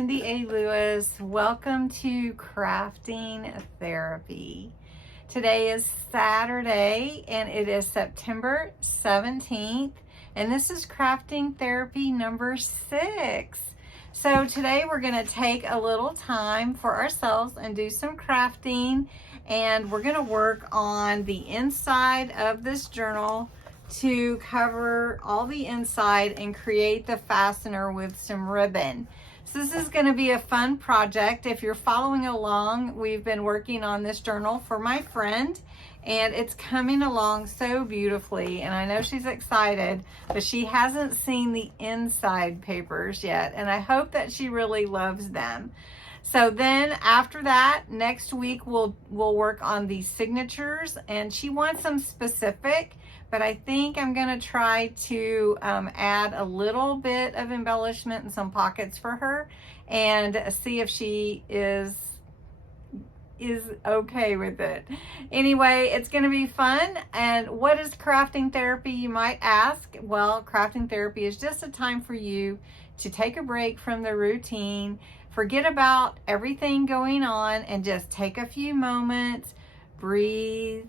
Cindy A. Lewis. Welcome to Crafting Therapy. Today is Saturday and it is September 17th, and this is Crafting Therapy number 6. So today we're going to take a little time for ourselves and do some crafting, and we're going to work on the inside of this journal to cover all the inside and create the fastener with some ribbon. So this is going to be a fun project. If you're following along, we've been working on this journal for my friend, and it's coming along so beautifully, and I know she's excited, but she hasn't seen the inside papers yet, and I hope that she really loves them. So then after that, next week we'll work on the signatures, and she wants some specific, but I think I'm going to try to add a little bit of embellishment and some pockets for her and see if she is okay with it. Anyway, it's going to be fun. And what is crafting therapy, you might ask? Well, crafting therapy is just a time for you to take a break from the routine, forget about everything going on, and just take a few moments, breathe,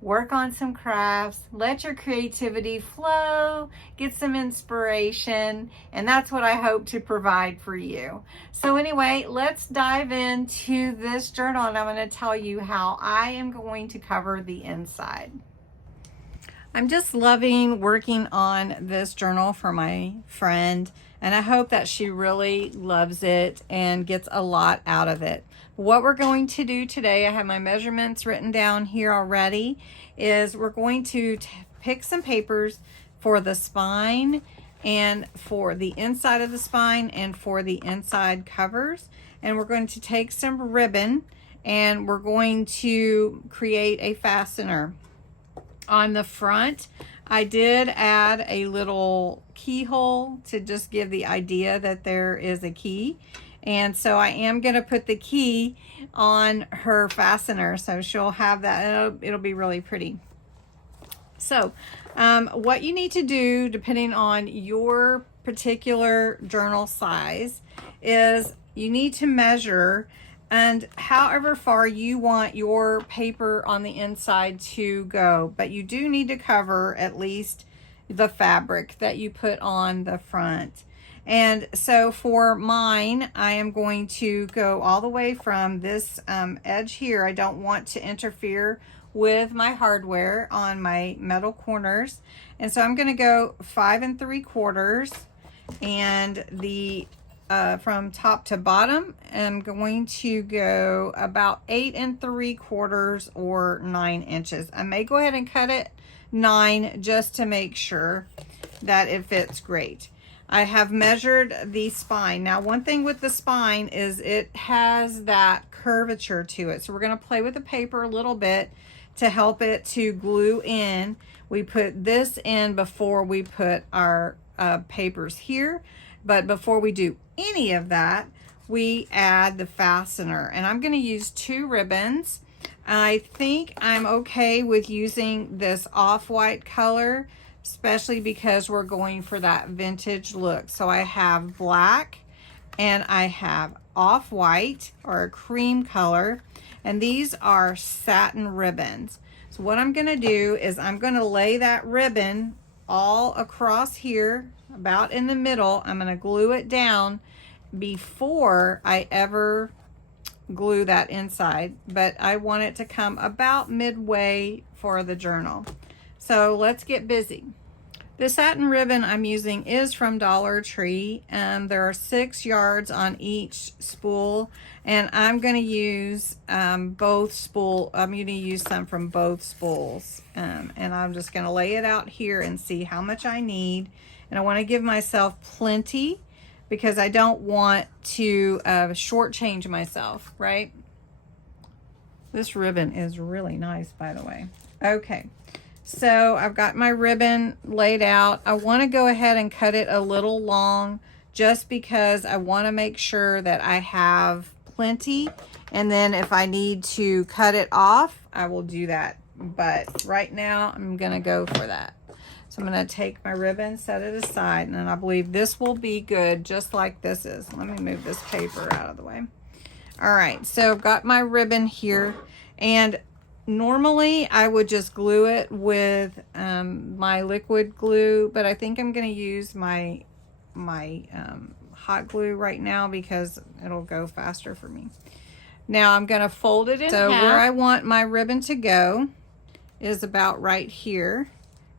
work on some crafts, let your creativity flow, get some inspiration, and that's what I hope to provide for you. So anyway, let's dive into this journal, and I'm going to tell you how I am going to cover the inside. I'm just loving working on this journal for my friend, and I hope that she really loves it and gets a lot out of it. What we're going to do today, I have my measurements written down here already, is we're going to pick some papers for the spine and for the inside of the spine and for the inside covers. And we're going to take some ribbon and we're going to create a fastener. On the front, I did add a little keyhole to just give the idea that there is a key. And so I am going to put the key on her fastener, so she'll have that. It'll be really pretty. So what you need to do, depending on your particular journal size, is you need to measure, and however far you want your paper on the inside to go, but you do need to cover at least the fabric that you put on the front. And so for mine, I am going to go all the way from this edge here. I don't want to interfere with my hardware on my metal corners. And so I'm going to go 5 3/4, and the from top to bottom, I'm going to go about 8 3/4 or 9 inches. I may go ahead and cut it 9 just to make sure that it fits great. I have measured the spine. Now, one thing with the spine is it has that curvature to it. So we're going to play with the paper a little bit to help it to glue in. We put this in before we put our papers here. But before we do any of that, we add the fastener. And I'm going to use 2 ribbons. I think I'm okay with using this off-white color, especially because we're going for that vintage look. So I have black and I have off-white or a cream color, and these are satin ribbons. So what I'm going to do is I'm going to lay that ribbon all across here, about in the middle. I'm going to glue it down before I ever glue that inside, but I want it to come about midway for the journal. So let's get busy. The satin ribbon I'm using is from Dollar Tree, and there are 6 yards on each spool, and I'm going to use I'm going to use some from both spools, and I'm just going to lay it out here and see how much I need. And I want to give myself plenty because I don't want to shortchange myself, right? This ribbon is really nice, by the way. Okay. So I've got my ribbon laid out. I want to go ahead and cut it a little long just because I want to make sure that I have plenty. And then if I need to cut it off, I will do that. But right now I'm going to go for that. So I'm going to take my ribbon, set it aside, and then I believe this will be good just like this is. Let me move this paper out of the way. All right, so I've got my ribbon here, and normally I would just glue it with my liquid glue, but I think I'm going to use my hot glue right now because it'll go faster for me. Now I'm going to fold it in half. So where I want my ribbon to go is about right here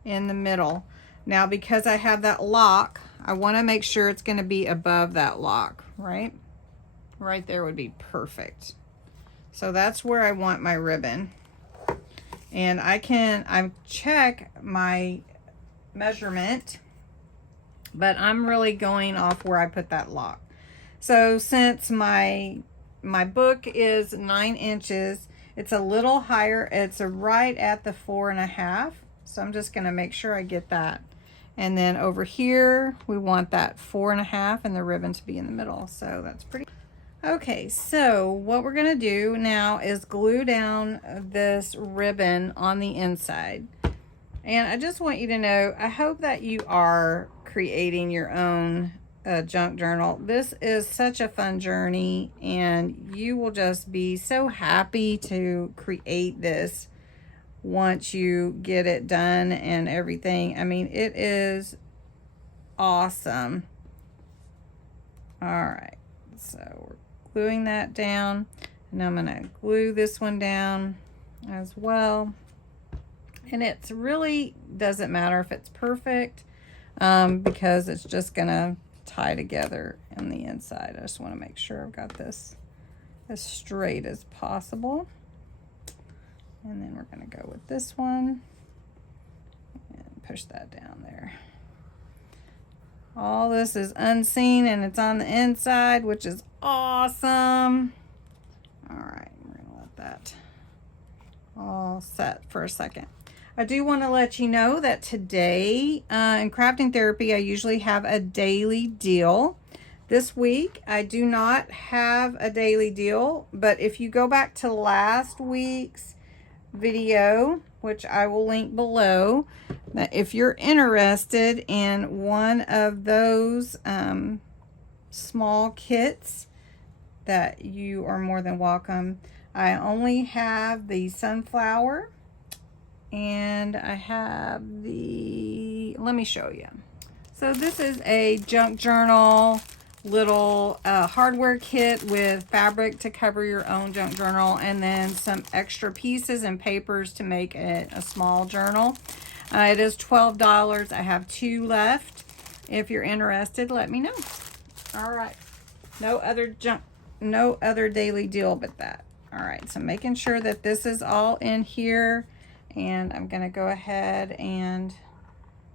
in the middle. Now because I have that lock, I want to make sure it's going to be above that lock, right? Right there would be perfect. So that's where I want my ribbon. And I check my measurement, but I'm really going off where I put that lock. So since my book is 9 inches, it's a little higher. It's right at the 4.5. So I'm just gonna make sure I get that. And then over here, we want that 4.5 and the ribbon to be in the middle. So that's pretty. Okay, so what we're gonna do now is glue down this ribbon on the inside. And I just want you to know, I hope that you are creating your own junk journal. This is such a fun journey, and you will just be so happy to create this once you get it done and everything. I mean, it is awesome. All right, so we're gluing that down, and I'm gonna glue this one down as well. And it's really doesn't matter if it's perfect because it's just gonna tie together in the inside. I just want to make sure I've got this as straight as possible. And then we're gonna go with this one and push that down there. All this is unseen and it's on the inside, which is awesome. All right, we're gonna let that all set for a second. I do want to let you know that today in Crafting Therapy, I usually have a daily deal. This week, I do not have a daily deal, but if you go back to last week's video, which I will link below, that if you're interested in one of those small kits, that you are more than welcome. I only have the sunflower, and I have the, let me show you. So this is a junk journal little hardware kit with fabric to cover your own junk journal, and then some extra pieces and papers to make it a small journal. It is $12. I have 2 left. If you're interested, let me know. All right, no other daily deal but that. All right, so making sure that this is all in here, and I'm gonna go ahead and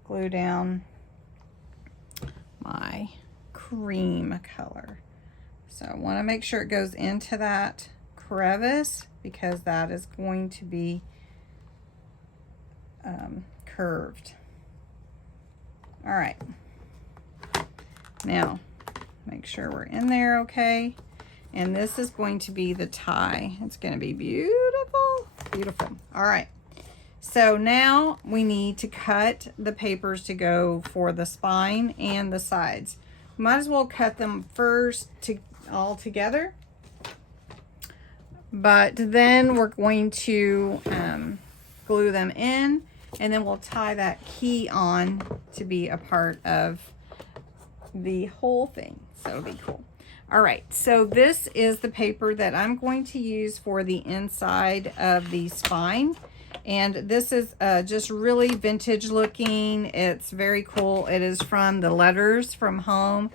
glue down my cream color. So I want to make sure it goes into that crevice because that is going to be curved. All right, now make sure we're in there okay, and this is going to be the tie. It's going to be beautiful, beautiful. All right, so now we need to cut the papers to go for the spine and the sides. Might as well cut them first all together, but then we're going to glue them in, and then we'll tie that key on to be a part of the whole thing. So it'll be cool. All right, so this is the paper that I'm going to use for the inside of the spine. And this is just really vintage looking. It's very cool. It is from the Letters from Home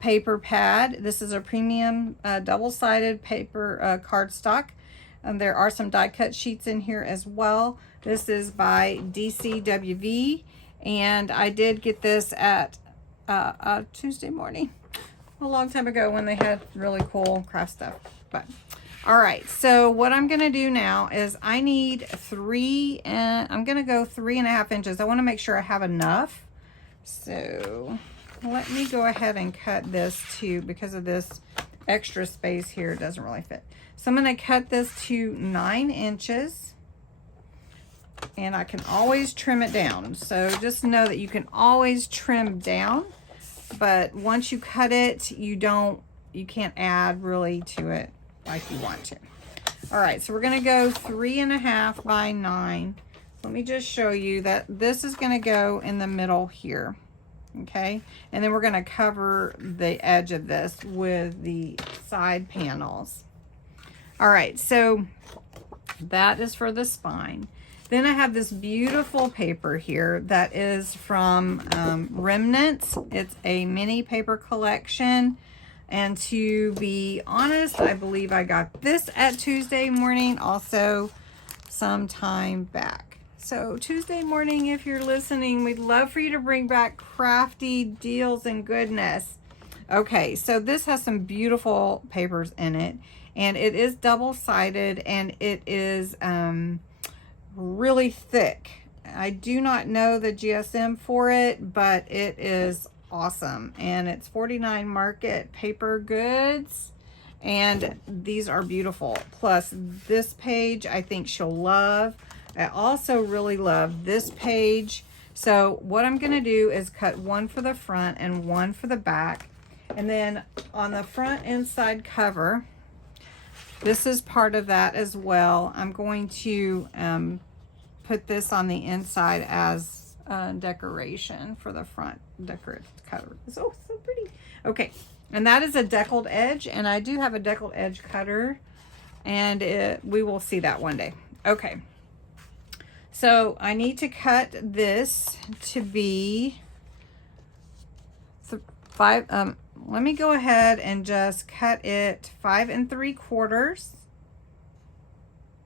paper pad. This is a premium double-sided paper cardstock. There are some die cut sheets in here as well. This is by DCWV, and I did get this at Tuesday morning, a long time ago, when they had really cool craft stuff. But all right, so what I'm gonna do now is I need I'm gonna go 3.5 inches. I want to make sure I have enough. So let me go ahead and cut this too, because of this extra space here, it doesn't really fit. So I'm gonna cut this to 9 inches. and I can always trim it down. So just know that you can always trim down, but once you cut it, you can't add really to it like you want to. All right, so we're gonna go 3.5 by 9. Let me just show you that this is gonna go in the middle here, okay? And then we're gonna cover the edge of this with the side panels. All right, so that is for the spine. Then I have this beautiful paper here that is from Remnants. It's a mini paper collection. And to be honest, I believe I got this at Tuesday morning, also some time back. So Tuesday morning, if you're listening, we'd love for you to bring back crafty deals and goodness. Okay, so this has some beautiful papers in it, and it is double-sided, and it is really thick. I do not know the GSM for it, but it is awesome, and it's 49 Market Paper Goods, and these are beautiful. Plus this page I think she'll love. I also really love this page. So what I'm gonna do is cut one for the front and one for the back, and then on the front inside cover, this is part of that as well. I'm going to put this on the inside as decoration for the front decorative cover. So pretty. Okay, and that is a deckled edge, and I do have a deckled edge cutter, and we will see that one day. Okay, so I need to cut this to be 5. Let me go ahead and just cut it 5 3/4,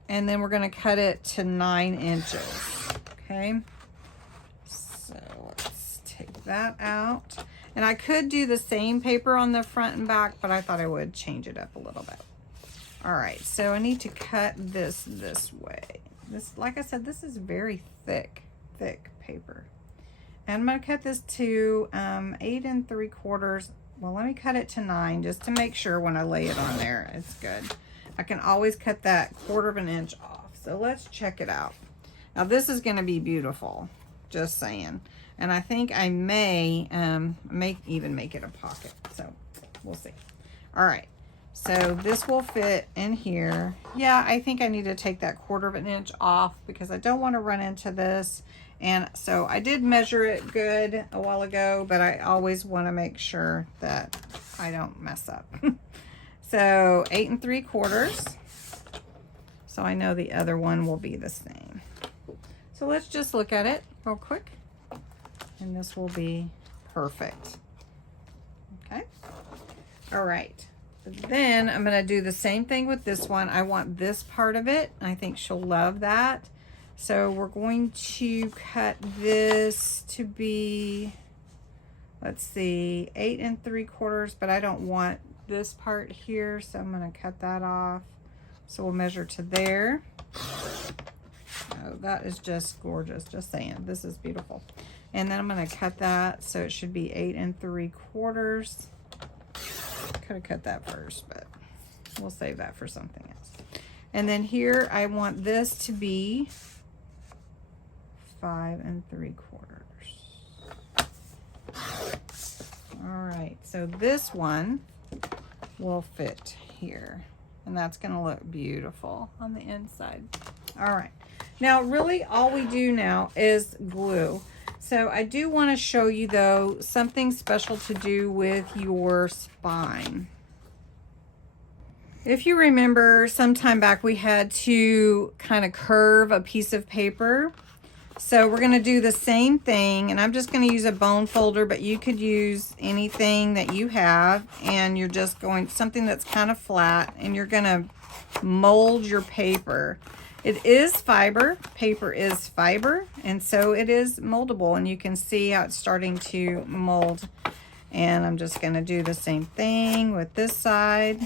and then we're going to cut it to 9 inches. Okay. So let's take that out. And I could do the same paper on the front and back, but I thought I would change it up a little bit. All right, so I need to cut this way. This, like I said, this is very thick paper. And I'm gonna cut this to 8 3/4. Well, let me cut it to 9 just to make sure when I lay it on there, it's good. I can always cut that 1/4 inch off. So let's check it out. Now this is gonna be beautiful. Just saying. And I think I may even make it a pocket, so we'll see. All right, so this will fit in here. Yeah, I think I need to take that 1/4 inch off because I don't want to run into this. And so I did measure it good a while ago, but I always want to make sure that I don't mess up. So 8 3/4. So I know the other one will be the same. So let's just look at it real quick, and this will be perfect. Okay. All right. Then I'm going to do the same thing with this one. I want this part of it. I think she'll love that. So we're going to cut this to be, let's see, 8 3/4, but I don't want this part here, so I'm going to cut that off. So we'll measure to there. Oh, that is just gorgeous. Just saying, this is beautiful. And then I'm going to cut that, so it should be 8 3/4. Could have cut that first, but we'll save that for something else. And then here I want this to be 5 3/4. All right, so this one will fit here, and that's going to look beautiful on the inside. All right, now really all we do now is glue. So I do want to show you though something special to do with your spine. If you remember, some time back we had to kind of curve a piece of paper. So we're going to do the same thing, and I'm just going to use a bone folder, but you could use anything that you have, and you're just going something that's kind of flat, and you're going to mold your paper. It is fiber. Paper is fiber, and so it is moldable, and you can see how it's starting to mold. And I'm just going to do the same thing with this side.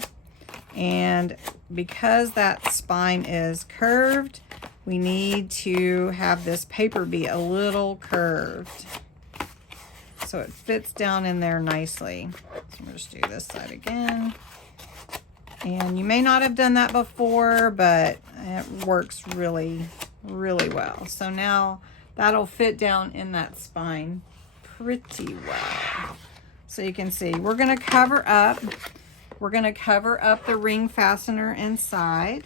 And because that spine is curved, we need to have this paper be a little curved so it fits down in there nicely. So we'll just do this side again. And you may not have done that before, but it works really really well. So now that'll fit down in that spine pretty well. So you can see we're going to cover up. We're going to cover up the ring fastener inside.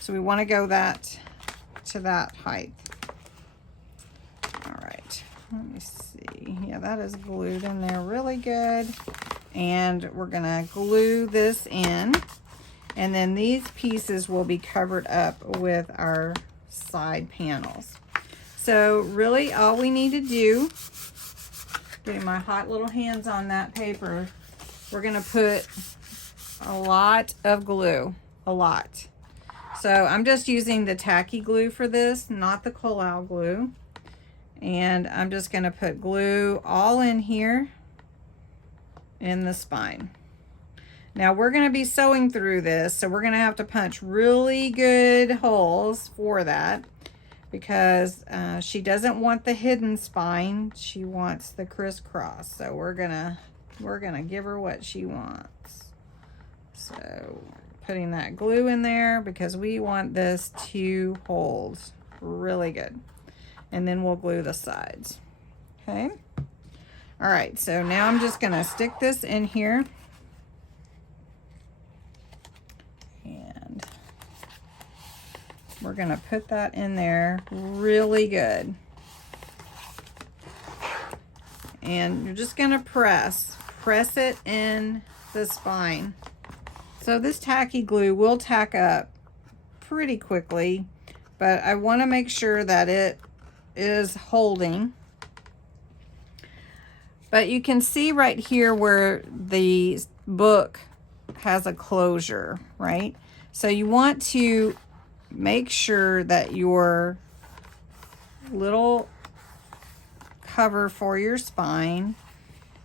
So we want to go to that height. All right, let me see. Yeah, that is glued in there really good. And we're going to glue this in. And then these pieces will be covered up with our side panels. So really all we need to do, getting my hot little hands on that paper, we're going to put a lot of glue, a lot. So I'm just using the tacky glue for this, not the collal glue. And I'm just going to put glue all in here in the spine. Now we're going to be sewing through this, so we're going to have to punch really good holes for that, because she doesn't want the hidden spine. She wants the crisscross. So we're gonna give her what she wants. So putting that glue in there because we want this to hold really good. And then we'll glue the sides. Okay. All right, so now I'm just gonna stick this in here. And we're gonna put that in there really good. And you're just gonna press it in the spine. So this tacky glue will tack up pretty quickly, but I wanna make sure that it is holding. But you can see right here where the book has a closure, right? So you want to make sure that your little cover for your spine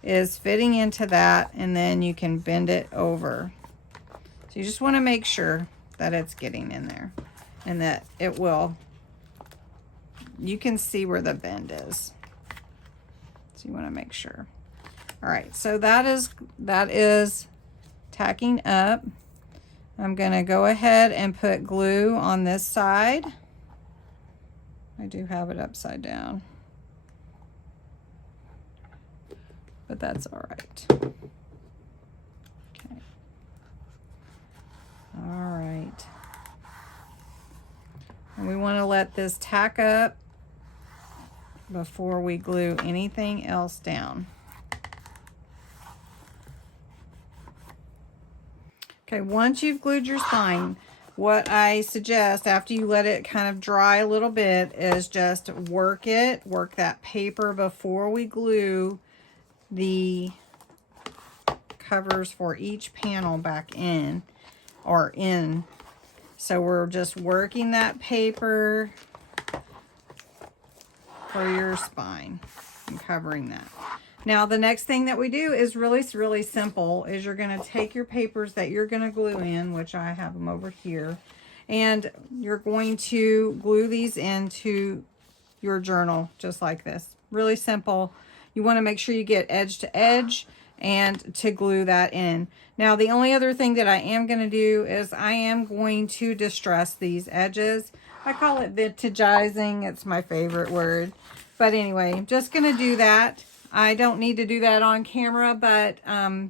is fitting into that, and then you can bend it over. So you just want to make sure that it's getting in there and that it will, you can see where the bend is. So you want to make sure. All right, so that is tacking up. I'm going to go ahead and put glue on this side. I do have it upside down, but that's all right. Okay. All right. And we want to let this tack up before we glue anything else down. Okay, once you've glued your spine, what I suggest after you let it kind of dry a little bit is just work that paper before we glue the covers for each panel back in or in. So we're just working that paper for your spine and covering that. Now the next thing that we do is really simple, is you're going to take your papers that you're going to glue in, which I have them over here, and you're going to glue these into your journal just like this. Really simple. You want to make sure you get edge to edge and to glue that in. Now the only other thing that I am going to do is I am going to distress these edges. I call it vintagizing. It's my favorite word. But anyway, I'm just going to do that. I don't need to do that on camera, but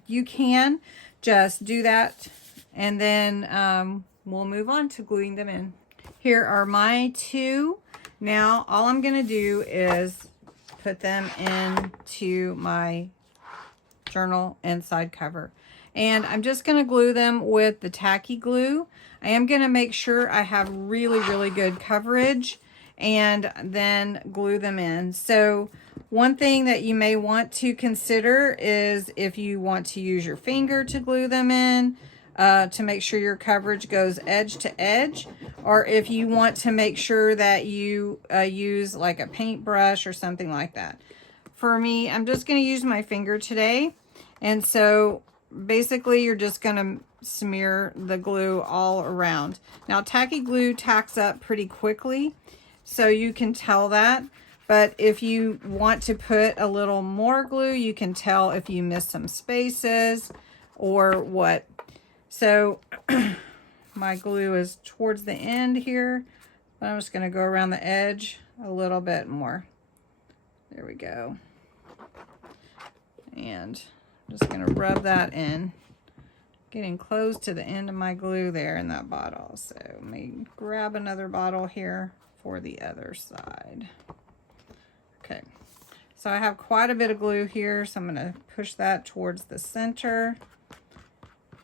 you can just do that, and then we'll move on to gluing them in. Here are my two. Now all I'm going to do is put them into my journal inside cover, and I'm just going to glue them with the tacky glue. I am going to make sure I have really good coverage, and then glue them in. So one thing that you may want to consider is if you want to use your finger to glue them in, to make sure your coverage goes edge to edge, or if you want to make sure that you use like a paintbrush or something like that. For me, I'm just going to use my finger today, and so basically you're just going to smear the glue all around. Now tacky glue tacks up pretty quickly, so you can tell that. But if you want to put a little more glue, you can tell if you miss some spaces or what. So my glue is towards the end here, But I'm just going to go around the edge a little bit more. There we go. And I'm just going to rub that in. Getting close to the end of my glue there in that bottle. So let me grab another bottle here for the other side. Okay. So I have quite a bit of glue here, so I'm going to push that towards the center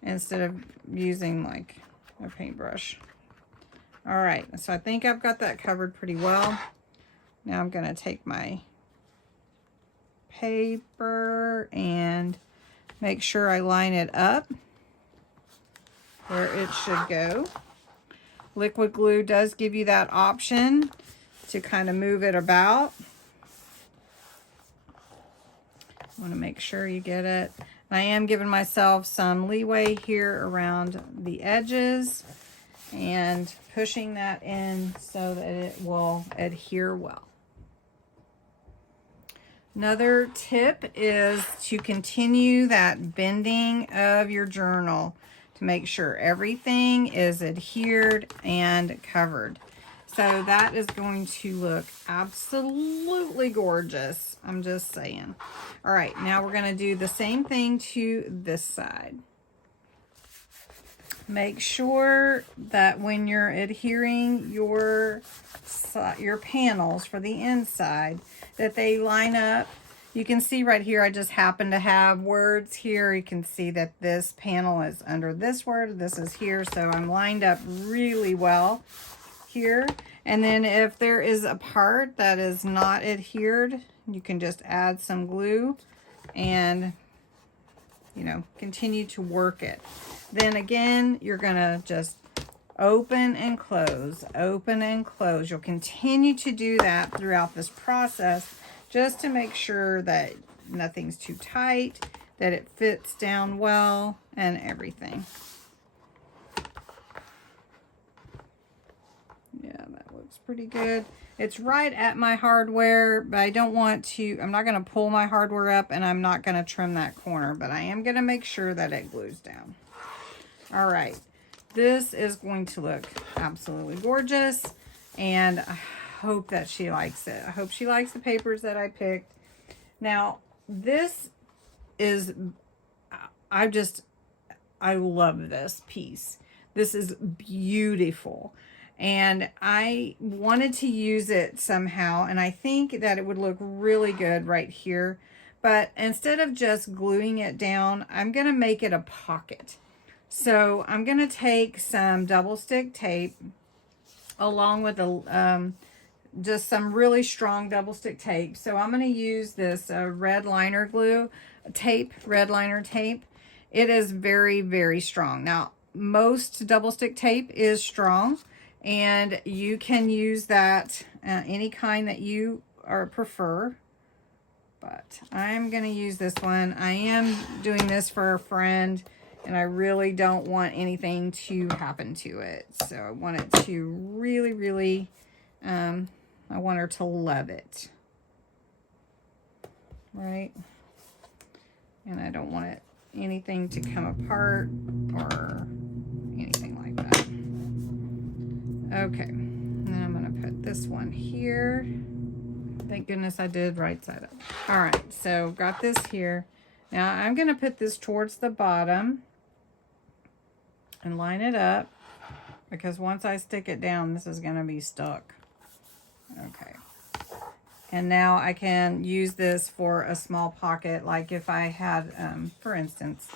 instead of using like a paintbrush. All right, so I think I've got that covered pretty well. Now I'm going to take my paper and make sure I line it up where it should go. Liquid glue does give you that option to kind of move it about. Want to make sure you get it. And I am giving myself some leeway here around the edges and pushing that in so that it will adhere well. Another tip is to continue that bending of your journal to make sure everything is adhered and covered. So that is going to look absolutely gorgeous. I'm just saying. All right, now we're going to do the same thing to this side. Make sure that when you're adhering your panels for the inside, that they line up. You can see right here, I just happen to have words here. You can see that this panel is under this word, this is here, so I'm lined up really well here. And then if there is a part that is not adhered, you can just add some glue and, you know, continue to work it. Then again, you're gonna just open and close, open and close. You'll continue to do that throughout this process just to make sure that nothing's too tight, that it fits down well and everything. Yeah, that looks pretty good. It's right at my hardware, but I don't want to, I'm not going to pull my hardware up and I'm not going to trim that corner, but I am going to make sure that it glues down. All right, this is going to look absolutely gorgeous, and I hope that she likes it. I hope she likes the papers that I picked. Now, this is, I love this piece. This is beautiful. And I wanted to use it somehow, and I think that it would look really good right here. But instead of just gluing it down, I'm going to make it a pocket. So I'm going to take some double stick tape along with just some really strong double stick tape. So I'm going to use this red liner tape. It is very, very strong. Now, most double stick tape is strong, and you can use that any kind that you prefer. But I'm going to use this one. I am doing this for a friend, and I really don't want anything to happen to it. So I want it to really, really, I want her to love it. Right? And I don't want anything to come apart or anything like that. Okay. And then I'm going to put this one here. Thank goodness I did right side up. All right. So got this here. Now I'm going to put this towards the bottom and line it up, because once I stick it down, this is going to be stuck. Okay. And now I can use this for a small pocket, like if I had, for instance,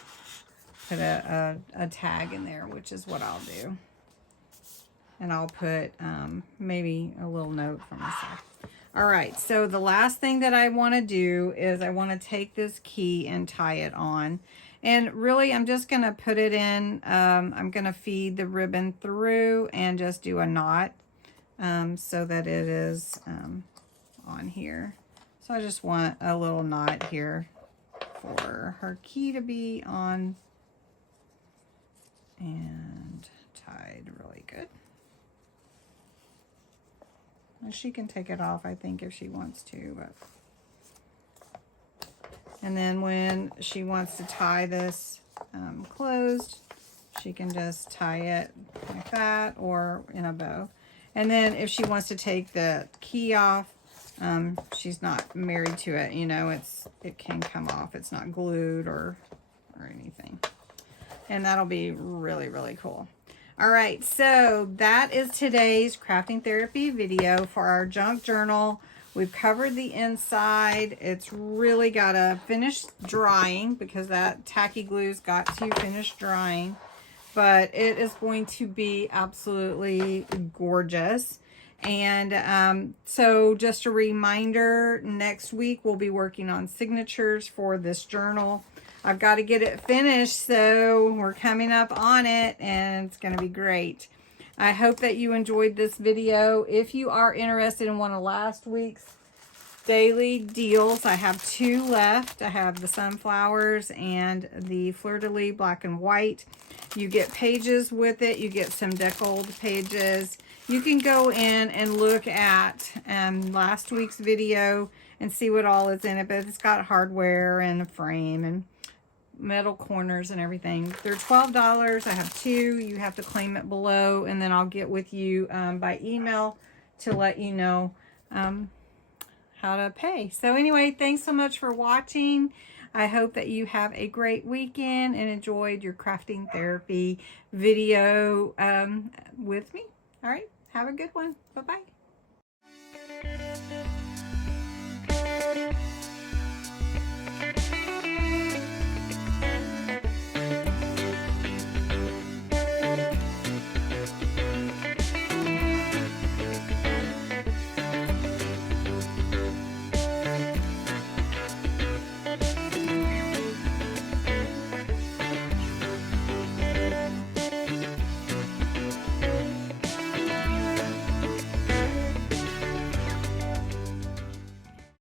put a tag in there, which is what I'll do. And I'll put maybe a little note for myself. All right, so the last thing that I want to do is I want to take this key and tie it on. And really, I'm just going to put it in, I'm going to feed the ribbon through and just do a knot so that it is on here. So I just want a little knot here for her key to be on and tied really good. And she can take it off, I think, if she wants to, but. And then when she wants to tie this closed, she can just tie it like that or in a bow. And then if she wants to take the key off, she's not married to it, you know, it can come off. It's not glued or anything. And that'll be really, really cool. All right, so that is today's crafting therapy video for our junk journal. We've covered the inside. It's really got to finish drying because that tacky glue's got to finish drying. But it is going to be absolutely gorgeous. And so just a reminder, next week we'll be working on signatures for this journal. I've got to get it finished, so we're coming up on it, and it's going to be great. I hope that you enjoyed this video. If you are interested in one of last week's daily deals, I have 2 left. I have the sunflowers and the fleur-de-lis black and white. You get pages with it. You get some deckled pages. You can go in and look at last week's video and see what all is in it, but it's got hardware and a frame and metal corners and everything. They're $12. I have 2. You have to claim it below, and then I'll get with you by email to let you know how to pay. So anyway, thanks so much for watching. I hope that you have a great weekend and enjoyed your crafting therapy video with me. All right, have a good one. Bye-bye.